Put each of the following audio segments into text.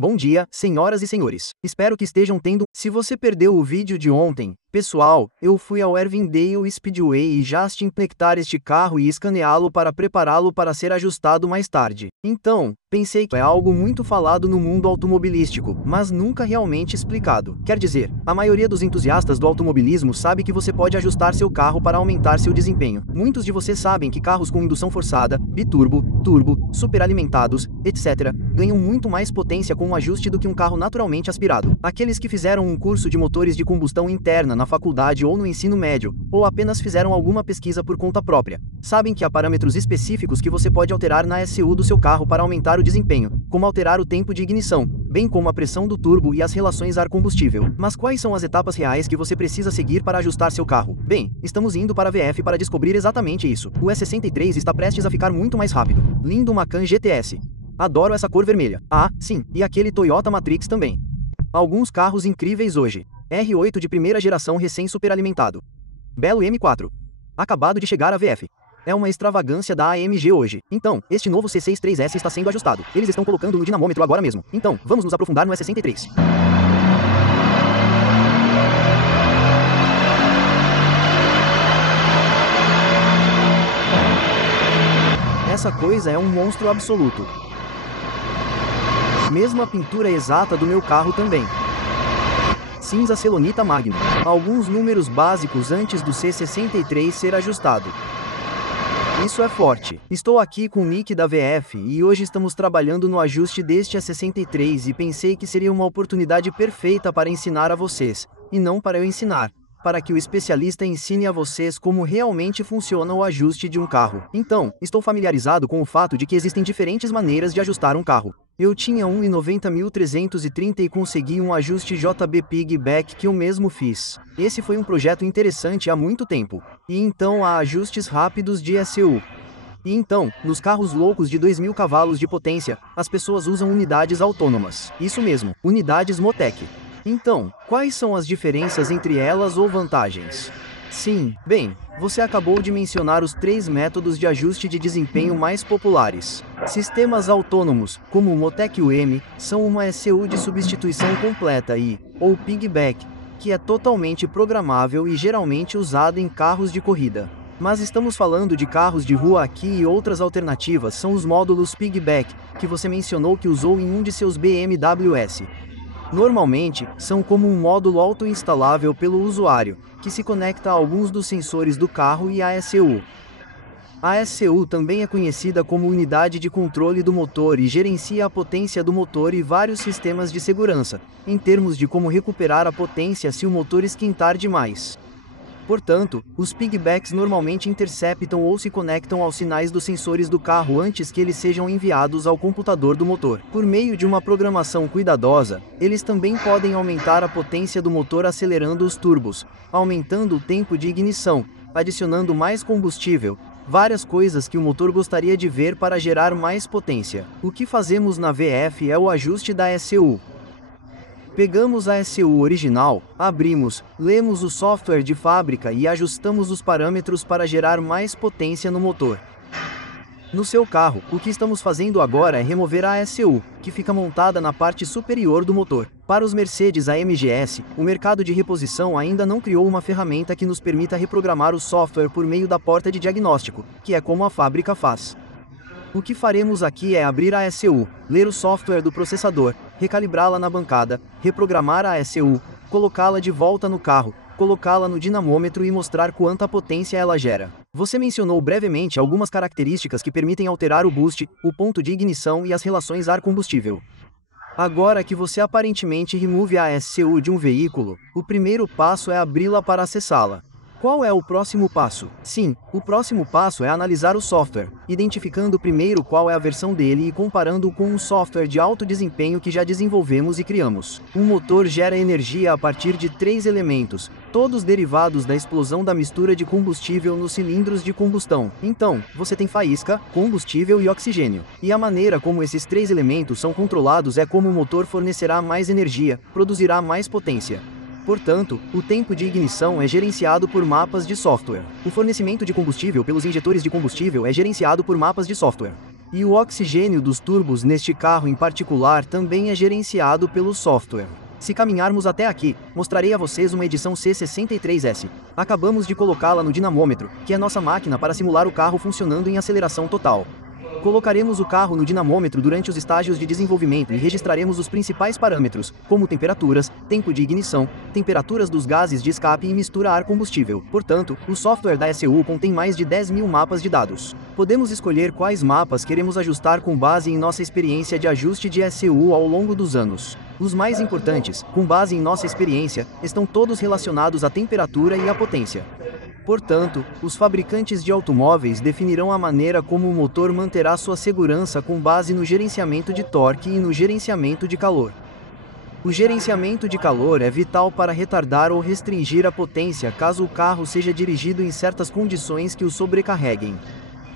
Bom dia, senhoras e senhores. Espero que estejam tendo. Se você perdeu o vídeo de ontem, pessoal, eu fui ao Irvingdale Speedway e já inspectar este carro e escaneá-lo para prepará-lo para ser ajustado mais tarde. Então, pensei que é algo muito falado no mundo automobilístico, mas nunca realmente explicado. Quer dizer, a maioria dos entusiastas do automobilismo sabe que você pode ajustar seu carro para aumentar seu desempenho. Muitos de vocês sabem que carros com indução forçada, biturbo, turbo, superalimentados, etc., ganham muito mais potência com um ajuste do que um carro naturalmente aspirado. Aqueles que fizeram um curso de motores de combustão interna na faculdade ou no ensino médio, ou apenas fizeram alguma pesquisa por conta própria, sabem que há parâmetros específicos que você pode alterar na ECU do seu carro para aumentar o desempenho, como alterar o tempo de ignição, bem como a pressão do turbo e as relações ar-combustível. Mas quais são as etapas reais que você precisa seguir para ajustar seu carro? Bem, estamos indo para a VF para descobrir exatamente isso. O E63 está prestes a ficar muito mais rápido. Lindo Macan GTS. Adoro essa cor vermelha. Ah, sim, e aquele Toyota Matrix também. Alguns carros incríveis hoje. R8 de primeira geração recém-superalimentado. Belo M4. Acabado de chegar à VF. É uma extravagância da AMG hoje. Então, este novo C63S está sendo ajustado. Eles estão colocando no dinamômetro agora mesmo. Então, vamos nos aprofundar no E63. Essa coisa é um monstro absoluto. Mesmo a pintura exata do meu carro também. Cinza Celonita Magnum. Alguns números básicos antes do C63 ser ajustado. Isso é forte. Estou aqui com o Nick da VF e hoje estamos trabalhando no ajuste deste A63 e pensei que seria uma oportunidade perfeita para ensinar a vocês, e não para eu ensinar, para que o especialista ensine a vocês como realmente funciona o ajuste de um carro. Então, estou familiarizado com o fato de que existem diferentes maneiras de ajustar um carro. Eu tinha um i90.330 e consegui um ajuste JB Piggyback que eu mesmo fiz. Esse foi um projeto interessante há muito tempo. E então há ajustes rápidos de ECU. E então, nos carros loucos de 2.000 cavalos de potência, as pessoas usam unidades autônomas. Isso mesmo, unidades Motec. Então, quais são as diferenças entre elas ou vantagens? Sim, bem, você acabou de mencionar os 3 métodos de ajuste de desempenho mais populares. Sistemas autônomos, como o Motec UM, são uma ECU de substituição completa ou Piggyback, que é totalmente programável e geralmente usada em carros de corrida. Mas estamos falando de carros de rua aqui e outras alternativas são os módulos Piggyback, que você mencionou que usou em um de seus BMWs. Normalmente, são como um módulo auto-instalável pelo usuário, que se conecta a alguns dos sensores do carro e à ECU. A ECU também é conhecida como unidade de controle do motor e gerencia a potência do motor e vários sistemas de segurança, em termos de como recuperar a potência se o motor esquentar demais. Portanto, os piggybacks normalmente interceptam ou se conectam aos sinais dos sensores do carro antes que eles sejam enviados ao computador do motor. Por meio de uma programação cuidadosa, eles também podem aumentar a potência do motor acelerando os turbos, aumentando o tempo de ignição, adicionando mais combustível, várias coisas que o motor gostaria de ver para gerar mais potência. O que fazemos na VF é o ajuste da ECU. Pegamos a ECU original, abrimos, lemos o software de fábrica e ajustamos os parâmetros para gerar mais potência no motor. No seu carro, o que estamos fazendo agora é remover a ECU, que fica montada na parte superior do motor. Para os Mercedes AMGs, o mercado de reposição ainda não criou uma ferramenta que nos permita reprogramar o software por meio da porta de diagnóstico, que é como a fábrica faz. O que faremos aqui é abrir a ECU, ler o software do processador, recalibrá-la na bancada, reprogramar a ECU, colocá-la de volta no carro, colocá-la no dinamômetro e mostrar quanta potência ela gera. Você mencionou brevemente algumas características que permitem alterar o boost, o ponto de ignição e as relações ar-combustível. Agora que você aparentemente remove a ECU de um veículo, o primeiro passo é abri-la para acessá-la. Qual é o próximo passo? Sim, o próximo passo é analisar o software, identificando primeiro qual é a versão dele e comparando-o com um software de alto desempenho que já desenvolvemos e criamos. Um motor gera energia a partir de 3 elementos, todos derivados da explosão da mistura de combustível nos cilindros de combustão. Então, você tem faísca, combustível e oxigênio. E a maneira como esses 3 elementos são controlados é como o motor fornecerá mais energia, produzirá mais potência. Portanto, o tempo de ignição é gerenciado por mapas de software. O fornecimento de combustível pelos injetores de combustível é gerenciado por mapas de software. E o oxigênio dos turbos neste carro em particular também é gerenciado pelo software. Se caminharmos até aqui, mostrarei a vocês uma edição C63S. Acabamos de colocá-la no dinamômetro, que é nossa máquina para simular o carro funcionando em aceleração total. Colocaremos o carro no dinamômetro durante os estágios de desenvolvimento e registraremos os principais parâmetros, como temperaturas, tempo de ignição, temperaturas dos gases de escape e mistura ar-combustível. Portanto, o software da ECU contém mais de 10.000 mapas de dados. Podemos escolher quais mapas queremos ajustar com base em nossa experiência de ajuste de ECU ao longo dos anos. Os mais importantes, com base em nossa experiência, estão todos relacionados à temperatura e à potência. Portanto, os fabricantes de automóveis definirão a maneira como o motor manterá sua segurança com base no gerenciamento de torque e no gerenciamento de calor. O gerenciamento de calor é vital para retardar ou restringir a potência caso o carro seja dirigido em certas condições que o sobrecarreguem.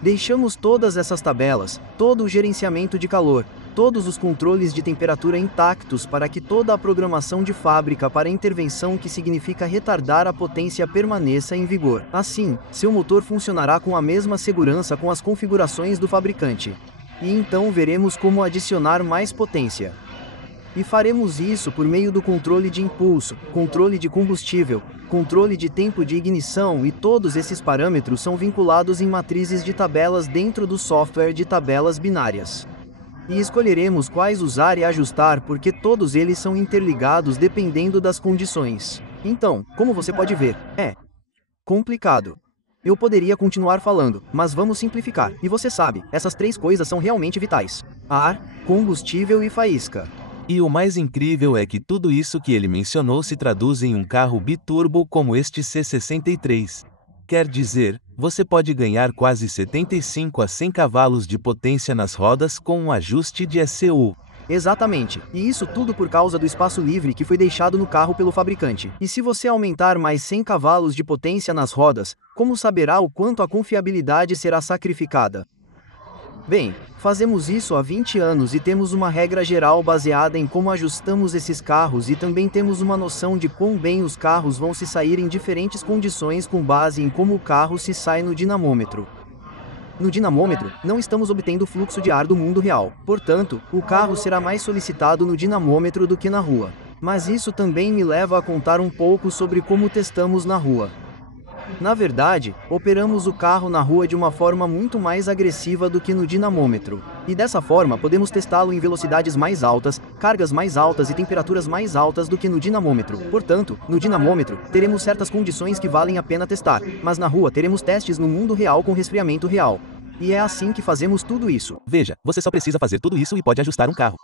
Deixamos todas essas tabelas, todo o gerenciamento de calor, todos os controles de temperatura intactos para que toda a programação de fábrica para intervenção que significa retardar a potência permaneça em vigor. Assim, seu motor funcionará com a mesma segurança com as configurações do fabricante. E então veremos como adicionar mais potência. E faremos isso por meio do controle de impulso, controle de combustível, controle de tempo de ignição e todos esses parâmetros são vinculados em matrizes de tabelas dentro do software de tabelas binárias. E escolheremos quais usar e ajustar porque todos eles são interligados dependendo das condições. Então, como você pode ver, é complicado. Eu poderia continuar falando, mas vamos simplificar. E você sabe, essas três coisas são realmente vitais: ar, combustível e faísca. E o mais incrível é que tudo isso que ele mencionou se traduz em um carro biturbo como este C63. Quer dizer, você pode ganhar quase 75 a 100 cavalos de potência nas rodas com um ajuste de ECU. Exatamente, e isso tudo por causa do espaço livre que foi deixado no carro pelo fabricante. E se você aumentar mais 100 cavalos de potência nas rodas, como saberá o quanto a confiabilidade será sacrificada? Bem, fazemos isso há 20 anos e temos uma regra geral baseada em como ajustamos esses carros e também temos uma noção de quão bem os carros vão se sair em diferentes condições com base em como o carro se sai no dinamômetro. No dinamômetro, não estamos obtendo fluxo de ar do mundo real, portanto, o carro será mais solicitado no dinamômetro do que na rua. Mas isso também me leva a contar um pouco sobre como testamos na rua. Na verdade, operamos o carro na rua de uma forma muito mais agressiva do que no dinamômetro. E dessa forma podemos testá-lo em velocidades mais altas, cargas mais altas e temperaturas mais altas do que no dinamômetro. Portanto, no dinamômetro, teremos certas condições que valem a pena testar, mas na rua teremos testes no mundo real com resfriamento real. E é assim que fazemos tudo isso. Veja, você só precisa fazer tudo isso e pode ajustar um carro.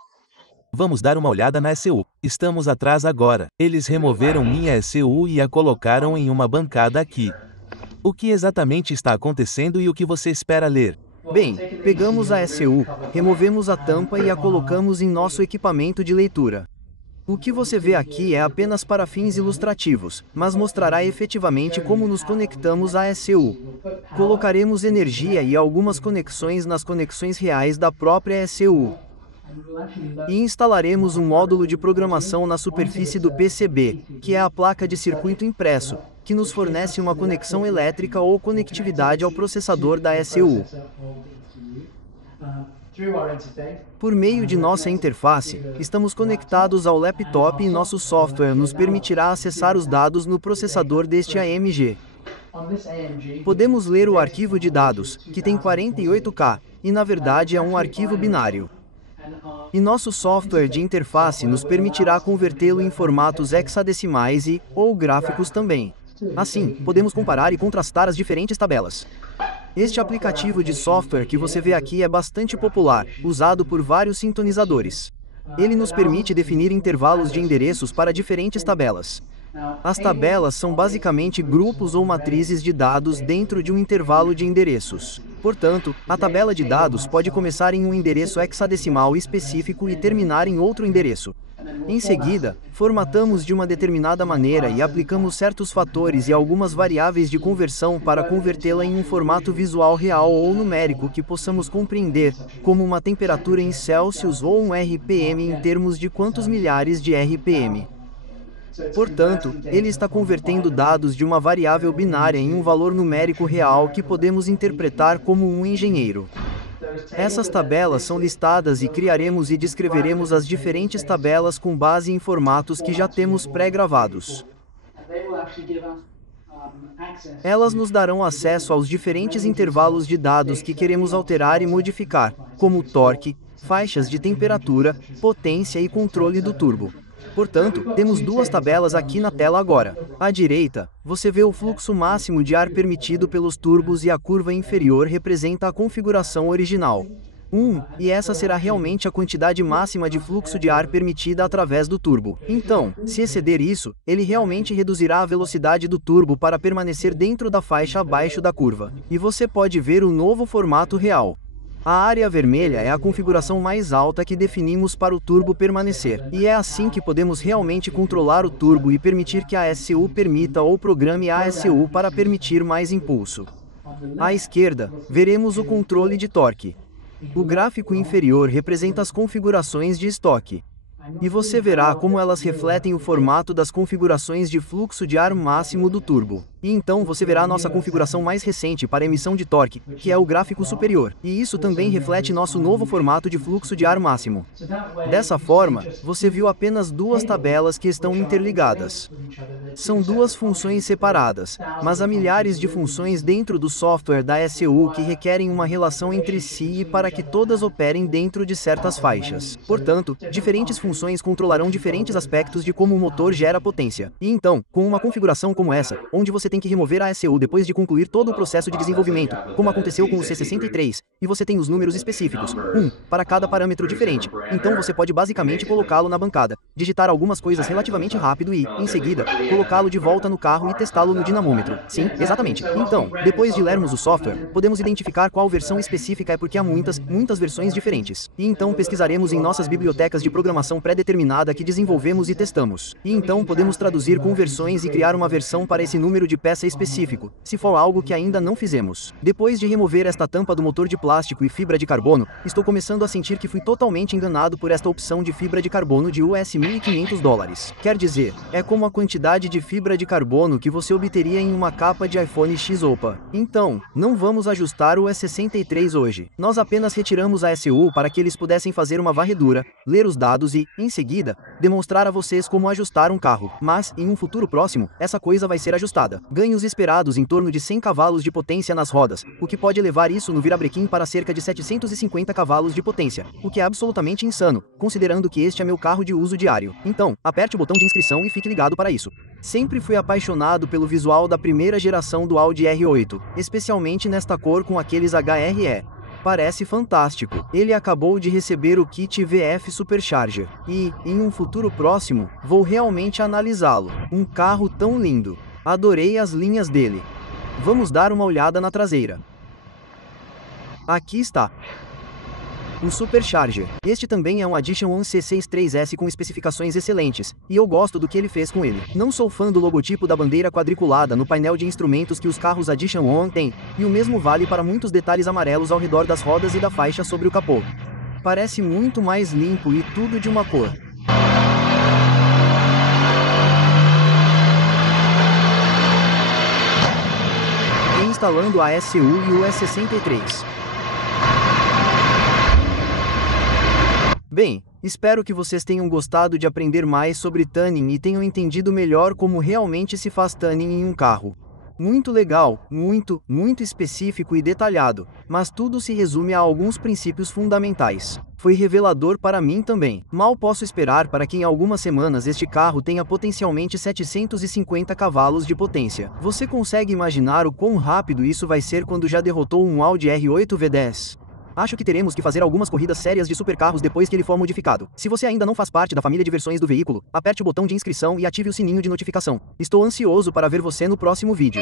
Vamos dar uma olhada na ECU. Estamos atrás agora. Eles removeram minha ECU e a colocaram em uma bancada aqui. O que exatamente está acontecendo e o que você espera ler? Bem, pegamos a ECU, removemos a tampa e a colocamos em nosso equipamento de leitura. O que você vê aqui é apenas para fins ilustrativos, mas mostrará efetivamente como nos conectamos à ECU. Colocaremos energia e algumas conexões nas conexões reais da própria ECU. E instalaremos um módulo de programação na superfície do PCB, que é a placa de circuito impresso, que nos fornece uma conexão elétrica ou conectividade ao processador da ECU. Por meio de nossa interface, estamos conectados ao laptop e nosso software nos permitirá acessar os dados no processador deste AMG. Podemos ler o arquivo de dados, que tem 48K, e na verdade é um arquivo binário. E nosso software de interface nos permitirá convertê-lo em formatos hexadecimais ou gráficos também. Assim, podemos comparar e contrastar as diferentes tabelas. Este aplicativo de software que você vê aqui é bastante popular, usado por vários sintonizadores. Ele nos permite definir intervalos de endereços para diferentes tabelas. As tabelas são basicamente grupos ou matrizes de dados dentro de um intervalo de endereços. Portanto, a tabela de dados pode começar em um endereço hexadecimal específico e terminar em outro endereço. Em seguida, formatamos de uma determinada maneira e aplicamos certos fatores e algumas variáveis de conversão para convertê-la em um formato visual real ou numérico que possamos compreender, como uma temperatura em Celsius ou um RPM em termos de quantos milhares de RPM. Portanto, ele está convertendo dados de uma variável binária em um valor numérico real que podemos interpretar como um engenheiro. Essas tabelas são listadas e criaremos e descreveremos as diferentes tabelas com base em formatos que já temos pré-gravados. Elas nos darão acesso aos diferentes intervalos de dados que queremos alterar e modificar, como torque, faixas de temperatura, potência e controle do turbo. Portanto, temos duas tabelas aqui na tela agora. À direita, você vê o fluxo máximo de ar permitido pelos turbos e a curva inferior representa a configuração original. E essa será realmente a quantidade máxima de fluxo de ar permitida através do turbo. Então, se exceder isso, ele realmente reduzirá a velocidade do turbo para permanecer dentro da faixa abaixo da curva. E você pode ver o novo formato real. A área vermelha é a configuração mais alta que definimos para o turbo permanecer, e é assim que podemos realmente controlar o turbo e permitir que a ECU permita ou programe a ECU para permitir mais impulso. À esquerda, veremos o controle de torque. O gráfico inferior representa as configurações de estoque. E você verá como elas refletem o formato das configurações de fluxo de ar máximo do turbo. E então você verá a nossa configuração mais recente para emissão de torque, que é o gráfico superior. E isso também reflete nosso novo formato de fluxo de ar máximo. Dessa forma, você viu apenas duas tabelas que estão interligadas. São duas funções separadas, mas há milhares de funções dentro do software da ECU que requerem uma relação entre si e para que todas operem dentro de certas faixas. Portanto, diferentes funções controlarão diferentes aspectos de como o motor gera potência. E então, com uma configuração como essa, onde você tem que remover a ECU depois de concluir todo o processo de desenvolvimento, como aconteceu com o C63, e você tem os números específicos, para cada parâmetro diferente, então você pode basicamente colocá-lo na bancada, digitar algumas coisas relativamente rápido e, em seguida, colocá-lo de volta no carro e testá-lo no dinamômetro. Sim, exatamente. Então, depois de lermos o software, podemos identificar qual versão específica é porque há muitas versões diferentes. E então pesquisaremos em nossas bibliotecas de programação pré-determinada que desenvolvemos e testamos. E então podemos traduzir conversões e criar uma versão para esse número de peça específico, se for algo que ainda não fizemos. Depois de remover esta tampa do motor de plástico e fibra de carbono, estou começando a sentir que fui totalmente enganado por esta opção de fibra de carbono de US $1.500. Quer dizer, é como a quantidade de fibra de carbono que você obteria em uma capa de iPhone X Opa. Então, não vamos ajustar o E63 hoje. Nós apenas retiramos a ECU para que eles pudessem fazer uma varredura, ler os dados e, em seguida, demonstrar a vocês como ajustar um carro. Mas, em um futuro próximo, essa coisa vai ser ajustada. Ganhos esperados em torno de 100 cavalos de potência nas rodas, o que pode levar isso no virabrequim para cerca de 750 cavalos de potência, o que é absolutamente insano, considerando que este é meu carro de uso diário. Então, aperte o botão de inscrição e fique ligado para isso. Sempre fui apaixonado pelo visual da primeira geração do Audi R8, especialmente nesta cor com aqueles HRE. Parece fantástico. Ele acabou de receber o kit VF Supercharger. E, em um futuro próximo, vou realmente analisá-lo. Um carro tão lindo. Adorei as linhas dele. Vamos dar uma olhada na traseira. Aqui está. O Supercharger. Este também é um Addition One C63S com especificações excelentes, e eu gosto do que ele fez com ele. Não sou fã do logotipo da bandeira quadriculada no painel de instrumentos que os carros Addition One têm, e o mesmo vale para muitos detalhes amarelos ao redor das rodas e da faixa sobre o capô. Parece muito mais limpo e tudo de uma cor. Instalando a ECU e o E63. Bem, espero que vocês tenham gostado de aprender mais sobre tuning e tenham entendido melhor como realmente se faz tuning em um carro. Muito legal, muito específico e detalhado, mas tudo se resume a alguns princípios fundamentais. Foi revelador para mim também. Mal posso esperar para que em algumas semanas este carro tenha potencialmente 750 cavalos de potência. Você consegue imaginar o quão rápido isso vai ser quando já derrotou um Audi R8 V10? Acho que teremos que fazer algumas corridas sérias de supercarros depois que ele for modificado. Se você ainda não faz parte da família de versões do veículo, aperte o botão de inscrição e ative o sininho de notificação. Estou ansioso para ver você no próximo vídeo.